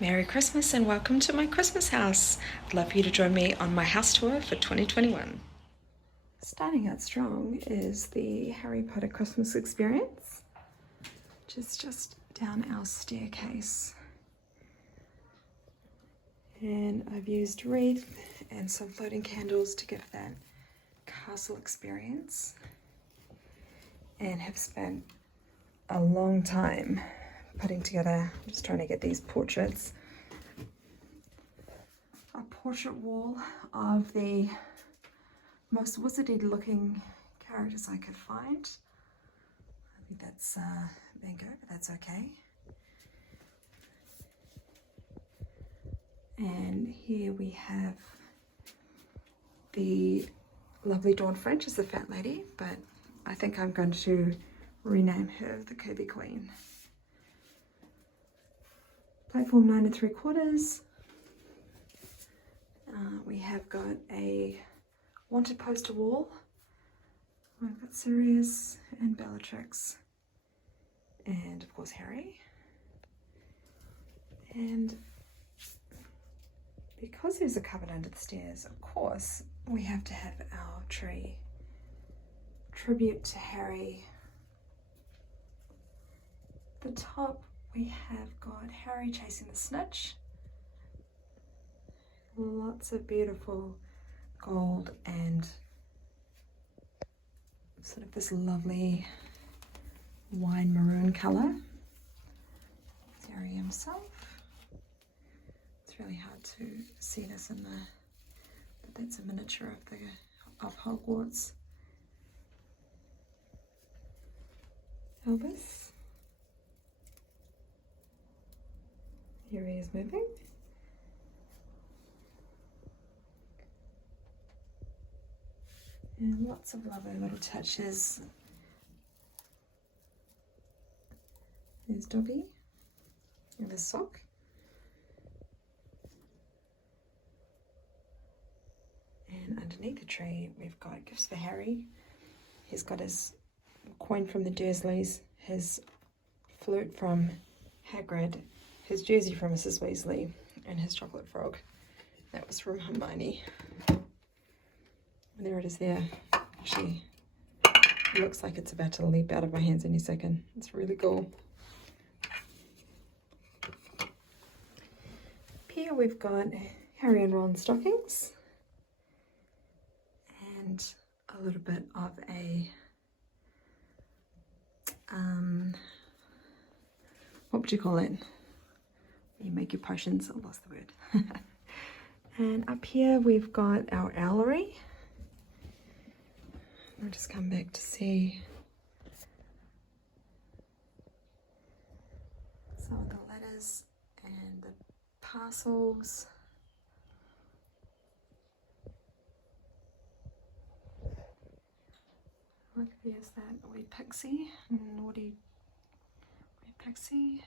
Merry Christmas and welcome to my Christmas house. I'd love for you to join me on my house tour for 2021. Starting out strong is the Harry Potter Christmas experience, which is just down our staircase. And I've used wreath and some floating candles to give that castle experience, and have spent a long time putting together, I'm just trying to get these portraits, a portrait wall of the most wizardy looking characters I could find. I think that's Bingo, but that's okay. And here we have the lovely Dawn French as the fat lady, but I think I'm going to rename her the Kirby Queen. Platform 9 3/4. We have got a wanted poster wall. We've got Sirius and Bellatrix, and of course Harry. And because there's a cupboard under the stairs, of course, we have to have our tree. Tribute to Harry. At the top, we have got Harry chasing the snitch. Lots of beautiful gold and sort of this lovely wine maroon colour. It's Harry himself. It's really hard to see this in the, but that's a miniature of Hogwarts. Elvis. Here he is moving. And lots of lovely little touches. There's Dobby with a sock. And underneath the tree we've got gifts for Harry. He's got his coin from the Dursleys, his flute from Hagrid, his jersey from Mrs. Weasley, and his chocolate frog. That was from Hermione. And there it is there. Actually, it looks like it's about to leap out of my hands any second. It's really cool. Up here we've got Harry and Ron stockings. And a little bit of a, what would you call it? You make your potions, I lost the word. And up here we've got our owlery. I'll just come back to see some of the letters and the parcels. Look, there's that wee pixie, naughty wee pixie.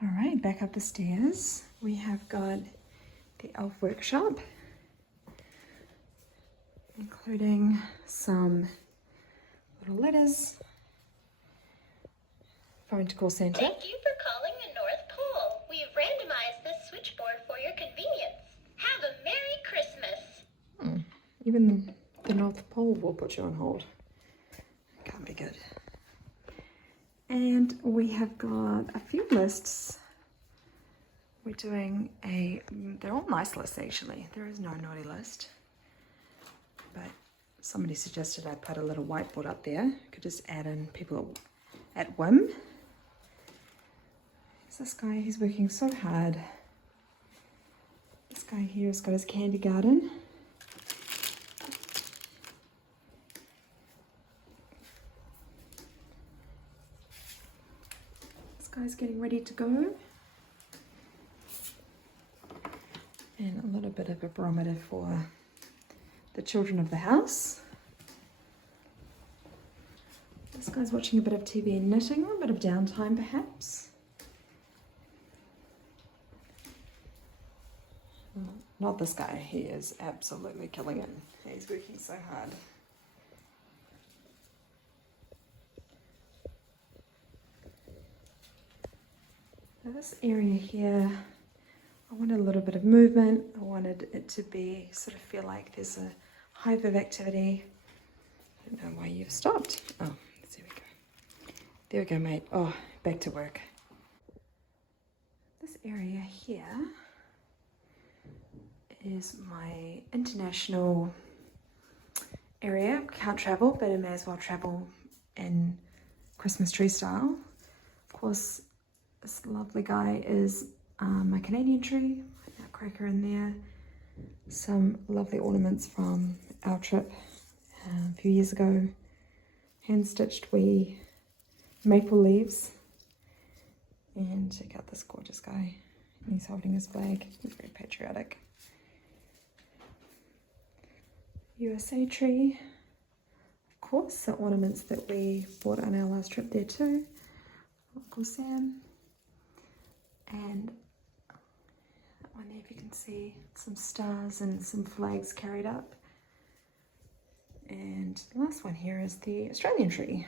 All right, back up the stairs, we have got the elf workshop, including some little letters. Phone to call Santa. Thank you for calling the North Pole. We have randomized this switchboard for your convenience. Have a Merry Christmas. Even the North Pole will put you on hold. Can't be good. And we have got a few lists. We're doing they're all nice lists actually. There is no naughty list. But somebody suggested I put a little whiteboard up there. Could just add in people at whim. There's this guy, he's working so hard. This guy here has got his candy garden. Guy's getting ready to go, and a little bit of a barometer for the children of the house. This guy's watching a bit of TV and knitting, a bit of downtime perhaps. Not this guy, he is absolutely killing it. He's working so hard. Now this area here, I wanted a little bit of movement. I wanted it to be, sort of feel like there's a hive of activity. I don't know why you've stopped. Oh, there we go. There we go, mate. Oh, back to work. This area here is my international area. Can't travel, but I may as well travel in Christmas tree style. Of course, this lovely guy is my Canadian tree, Nutcracker in there. Some lovely ornaments from our trip a few years ago. Hand-stitched wee maple leaves. And check out this gorgeous guy. He's holding his flag. He's very patriotic. USA tree. Of course, the ornaments that we bought on our last trip there too. Uncle Sam. And that one there, if you can see some stars and some flags carried up. And the last one here is the Australian tree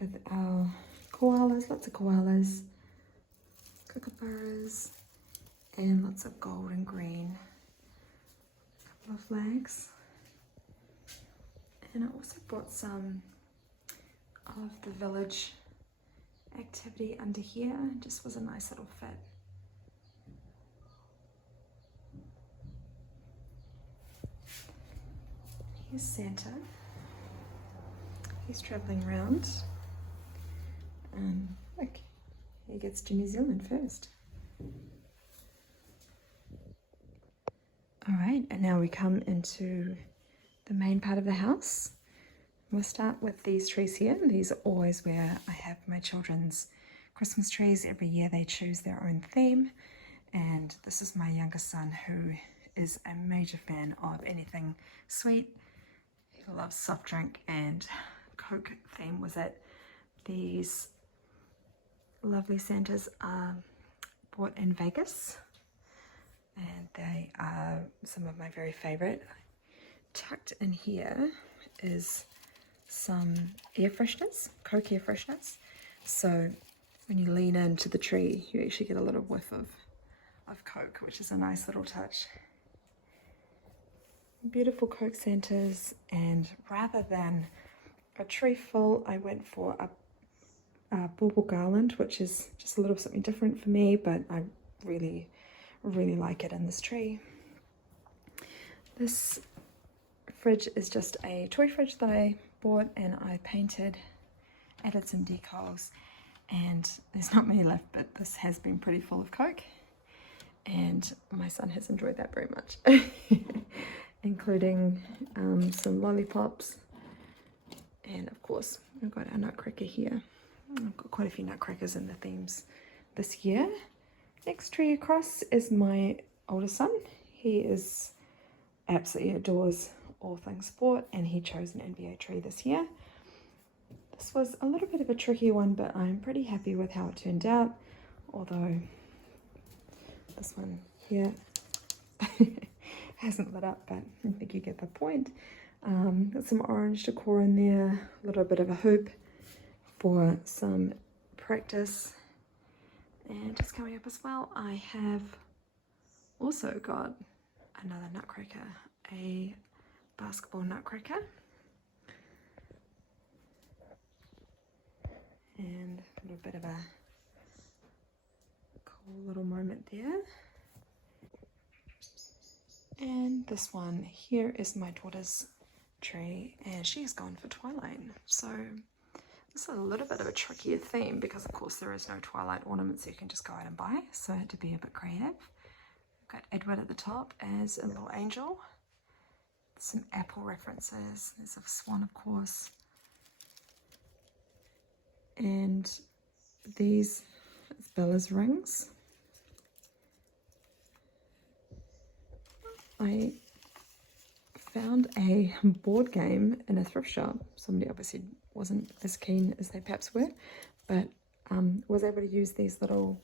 with our koalas, lots of koalas, kookaburras, and lots of gold and green. A couple of flags. And I also brought some of the village activity under here. Just was a nice little fit. Here's Santa. He's traveling around. Look, he gets to New Zealand first. All right, and now we come into the main part of the house. We'll start with these trees here. These are always where I have my children's Christmas trees. Every year they choose their own theme. And this is my youngest son, who is a major fan of anything sweet. He loves soft drink, and Coke theme was it. These lovely Santas are bought in Vegas, and they are some of my very favorite. Tucked in here is some air fresheners, Coke air fresheners. So when you lean into the tree, you actually get a little whiff of Coke, which is a nice little touch. Beautiful Coke Santas, and rather than a tree full, I went for a bauble garland, which is just a little something different for me, but I really like it in this tree. This fridge is just a toy fridge that I bought, and I painted, added some decals, and there's not many left, but this has been pretty full of Coke, and my son has enjoyed that very much. Including some lollipops, and of course we've got our Nutcracker here. I've got quite a few Nutcrackers in the themes this year. Next tree across is my oldest son. He is absolutely adores all things sport, and he chose an NBA tree this year. This was a little bit of a tricky one, but I'm pretty happy with how it turned out, although this one here hasn't lit up, but I think you get the point. Got some orange decor in there, a little bit of a hoop for some practice. And just coming up as well, I have also got another Nutcracker, a basketball Nutcracker. And a little bit of a cool little moment there. And this one here is my daughter's tree, and she's gone for Twilight. So this is a little bit of a trickier theme because of course there is no Twilight ornaments you can just go out and buy, so I had to be a bit creative. Got Edward at the top as a little angel. Some apple references. There's a swan, of course. And these is Bella's rings. I found a board game in a thrift shop. Somebody obviously wasn't as keen as they perhaps were, but was able to use these little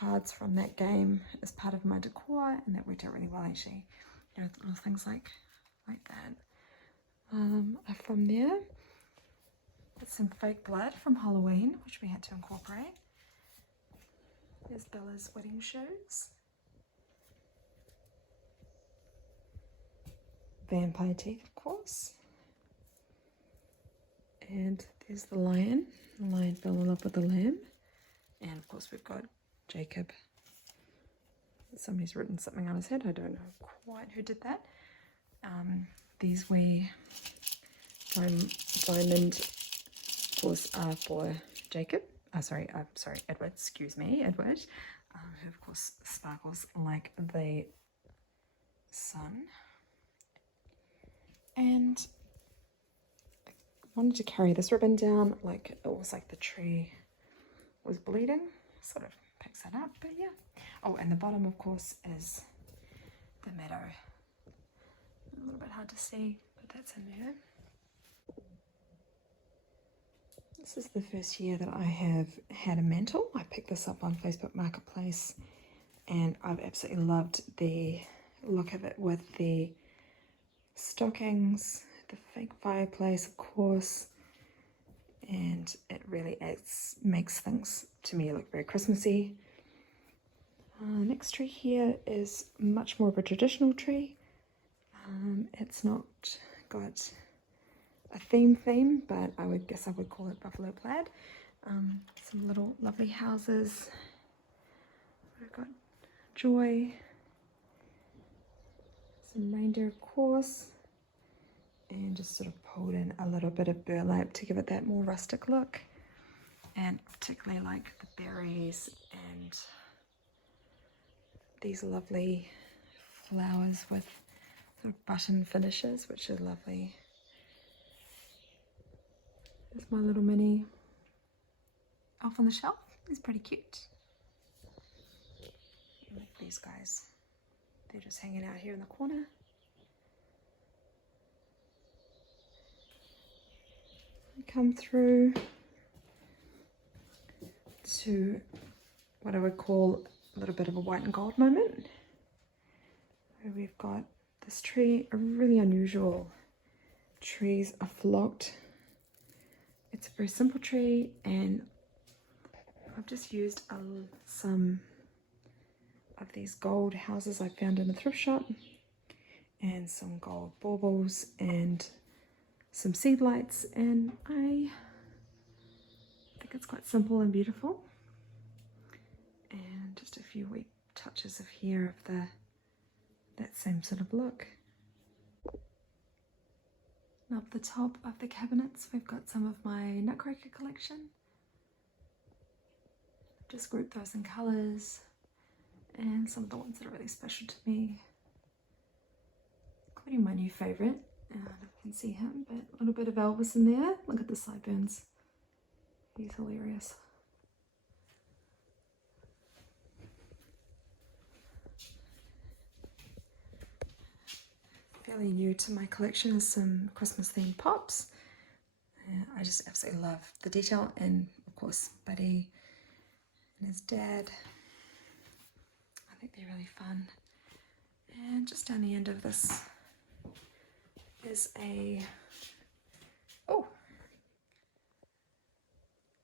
cards from that game as part of my decor, and that worked out really well actually. You know, little things like that are from there. There's some fake blood from Halloween, which we had to incorporate. There's Bella's wedding shoes. Vampire teeth, of course. And there's the lion. The lion fell in love with the lamb. And of course we've got Jacob. Somebody's written something on his head. I don't know quite who did that. These wee diamond, of course, are for Jacob. Edward. Excuse me, Edward. Who of course sparkles like the sun. And I wanted to carry this ribbon down like it was like the tree was bleeding. Sort of picks that up, but yeah. Oh, and the bottom, of course, is the meadow. A little bit hard to see, but that's in there. This is the first year that I have had a mantle. I picked this up on Facebook Marketplace, and I've absolutely loved the look of it with the stockings, the fake fireplace, of course, and it really makes things to me look very Christmassy. Next tree here is much more of a traditional tree. It's not got a theme, but I would guess I would call it buffalo plaid. Some little lovely houses. We've got joy, some reindeer, of course, and just sort of pulled in a little bit of burlap to give it that more rustic look. And particularly like the berries and these lovely flowers with sort of button finishes, which are lovely. There's my little mini elf on the shelf. He's pretty cute. Look at these guys. They're just hanging out here in the corner. I come through to what I would call a little bit of a white and gold moment, where we've got this tree, a really unusual trees are flocked. It's a very simple tree, and I've just used some of these gold houses I found in a thrift shop, and some gold baubles and some seed lights, and I think it's quite simple and beautiful. And just a few wee touches of here of that same sort of look. And up the top of the cabinets we've got some of my Nutcracker Collection. Just grouped those in colours, and some of the ones that are really special to me, including my new favourite. I don't know if you can see him, but a little bit of Elvis in there. Look at the sideburns. He's hilarious. Fairly new to my collection is some Christmas themed pops. I just absolutely love the detail, and of course Buddy and his dad. I think they're really fun. And just down the end of this is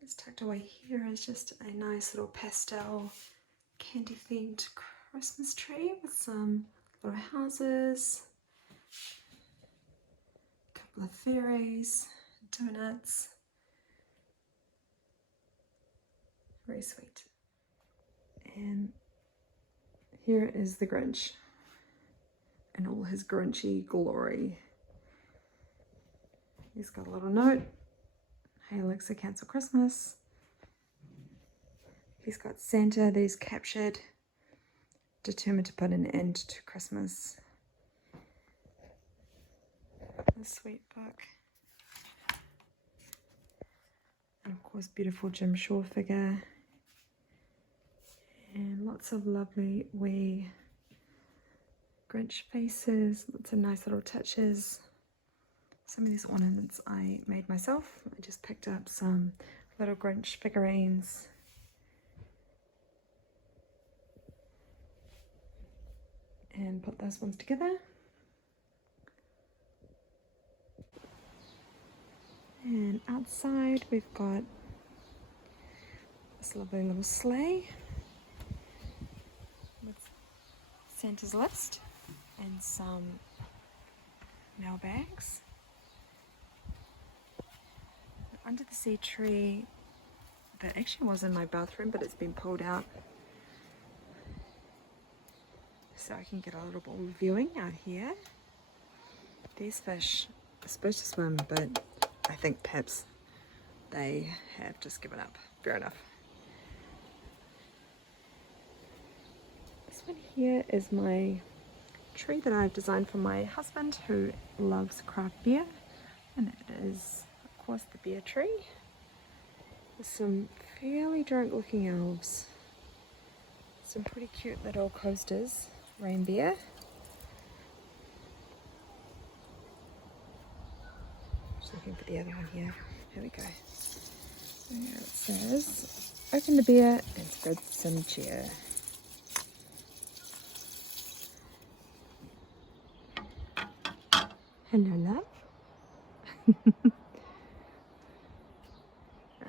it's tucked away here is just a nice little pastel candy themed Christmas tree with some little houses, a couple of fairies, donuts. Very sweet. And here is the Grinch in all his Grinchy glory. He's got a little note. Hey Alexa, cancel Christmas. He's got Santa that he's captured, determined to put an end to Christmas. A sweet book. And of course, beautiful Jim Shore figure. And lots of lovely wee Grinch faces, lots of nice little touches. Some of these ornaments I made myself. I just picked up some little Grinch figurines. and put those ones together. And outside we've got this lovely little sleigh with Santa's list and some mailbags. Under the sea tree that actually was in my bathroom, but it's been pulled out so I can get a little more viewing out here. These fish are supposed to swim, but I think perhaps they have just given up. Fair enough. This one here is my tree that I've designed for my husband who loves craft beer, and it is of course the beer tree with some fairly drunk looking elves, some pretty cute little coasters, reindeer. Just looking for the other one here. Here we go. There it says, open the beer and spread some cheer. Hello, love.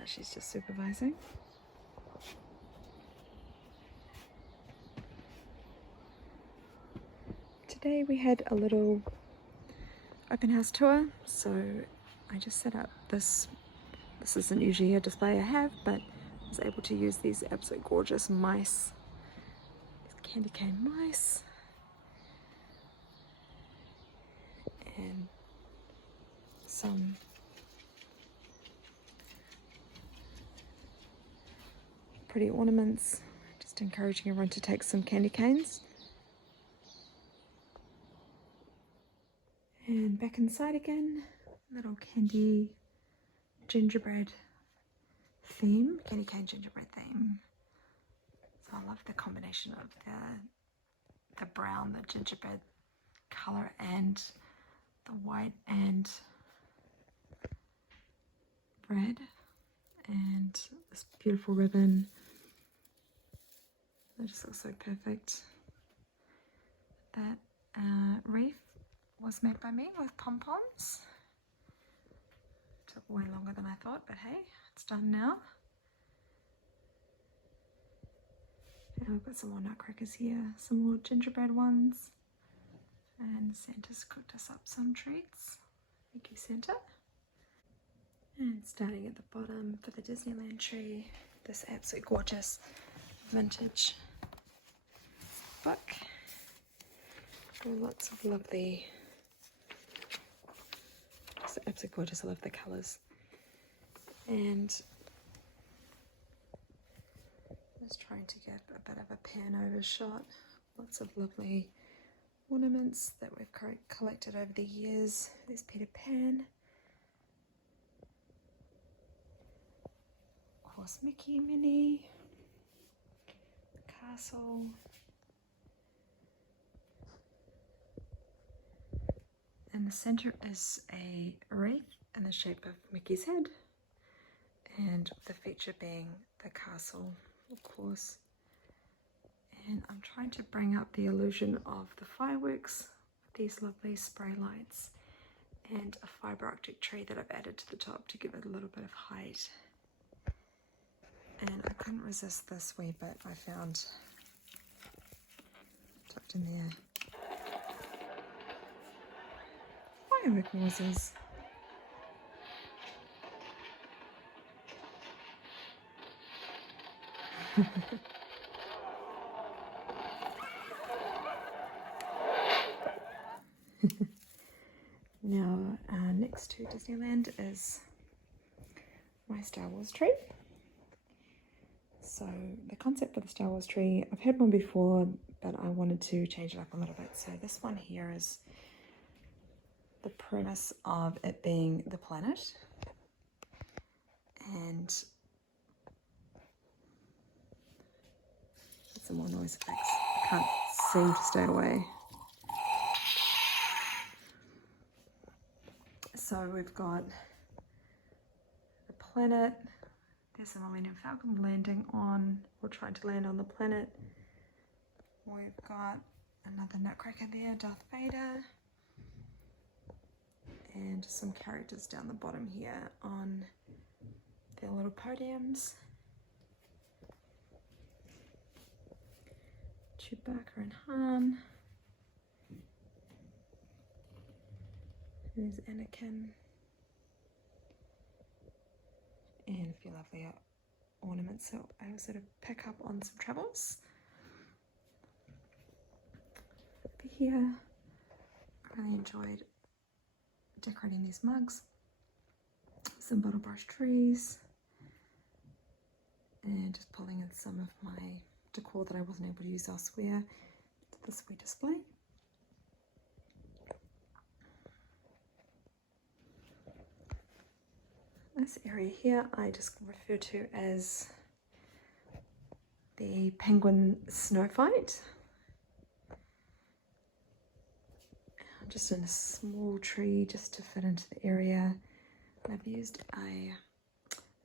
She's just supervising. Today we had a little open house tour, so I just set up this. This isn't usually a display I have, but I was able to use these absolutely gorgeous mice, these candy cane mice, and some pretty ornaments. Just encouraging everyone to take some candy canes. And back inside again, little candy gingerbread theme, candy cane gingerbread theme. So I love the combination of the brown, the gingerbread color, and the white and red, and this beautiful ribbon. That just looks so perfect. That wreath was made by me with pom-poms. Took way longer than I thought, but hey, it's done now. And I've got some more nutcrackers here, some more gingerbread ones. And Santa's cooked us up some treats. Thank you, Santa. And starting at the bottom for the Disneyland tree, this absolutely gorgeous vintage book. Lots of lovely, it's absolutely gorgeous. I love the colours. And just trying to get a bit of a pan over shot. Lots of lovely ornaments that we've collected over the years. There's Peter Pan. Of course, Mickey, Minnie, Castle. In the center is a wreath in the shape of Mickey's head, and the feature being the castle, of course. And I'm trying to bring up the illusion of the fireworks with these lovely spray lights and a fiber Arctic tree that I've added to the top to give it a little bit of height. And I couldn't resist this wee bit I found tucked in there. Firework noises. Now, next to Disneyland is my Star Wars tree. So the concept for the Star Wars tree, I've had one before, but I wanted to change it up a little bit. So this one here is the premise of it being the planet. And some more noise effects. I can't seem to stay away. So we've got the planet. There's the Millennium Falcon landing on, or trying to land on the planet. We've got another Nutcracker there, Darth Vader. And some characters down the bottom here on their little podiums. Chewbacca and Han. There's Anakin. And a few lovely ornaments that I was sort of pick up on some travels. Over here, I really enjoyed decorating these mugs, some bottle brush trees, and just pulling in some of my decor that I wasn't able to use elsewhere to this wee display. This area here I just refer to as the penguin snow fight. Just in a small tree just to fit into the area. I've used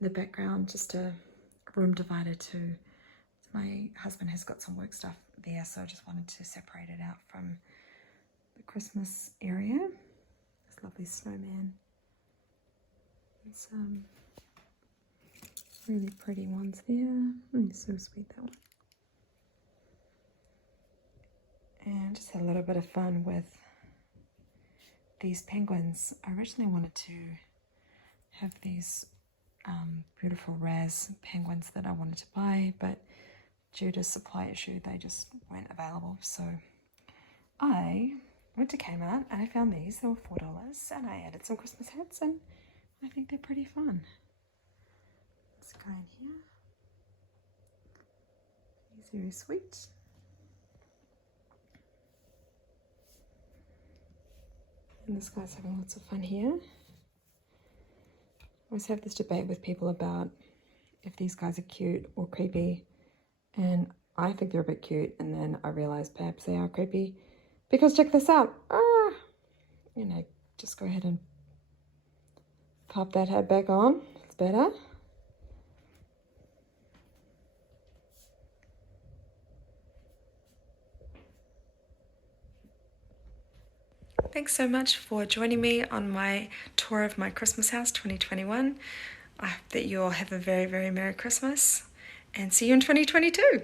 the background just a room divider too. My husband has got some work stuff there, so I just wanted to separate it out from the Christmas area. This lovely snowman. And some really pretty ones there. So sweet, that one. And just had a little bit of fun with these penguins. I originally wanted to have these beautiful raz penguins that I wanted to buy, but due to supply issue they just weren't available. So I went to Kmart and I found these. They were $4 and I added some Christmas hats and I think they're pretty fun. Let's go in here. He's very sweet. And this guy's having lots of fun here. I always have this debate with people about if these guys are cute or creepy. And I think they're a bit cute, and then I realize perhaps they are creepy. Because check this out. You know, just go ahead and pop that head back on. It's better. Thanks so much for joining me on my tour of my Christmas house 2021. I hope that you all have a very, very Merry Christmas and see you in 2022.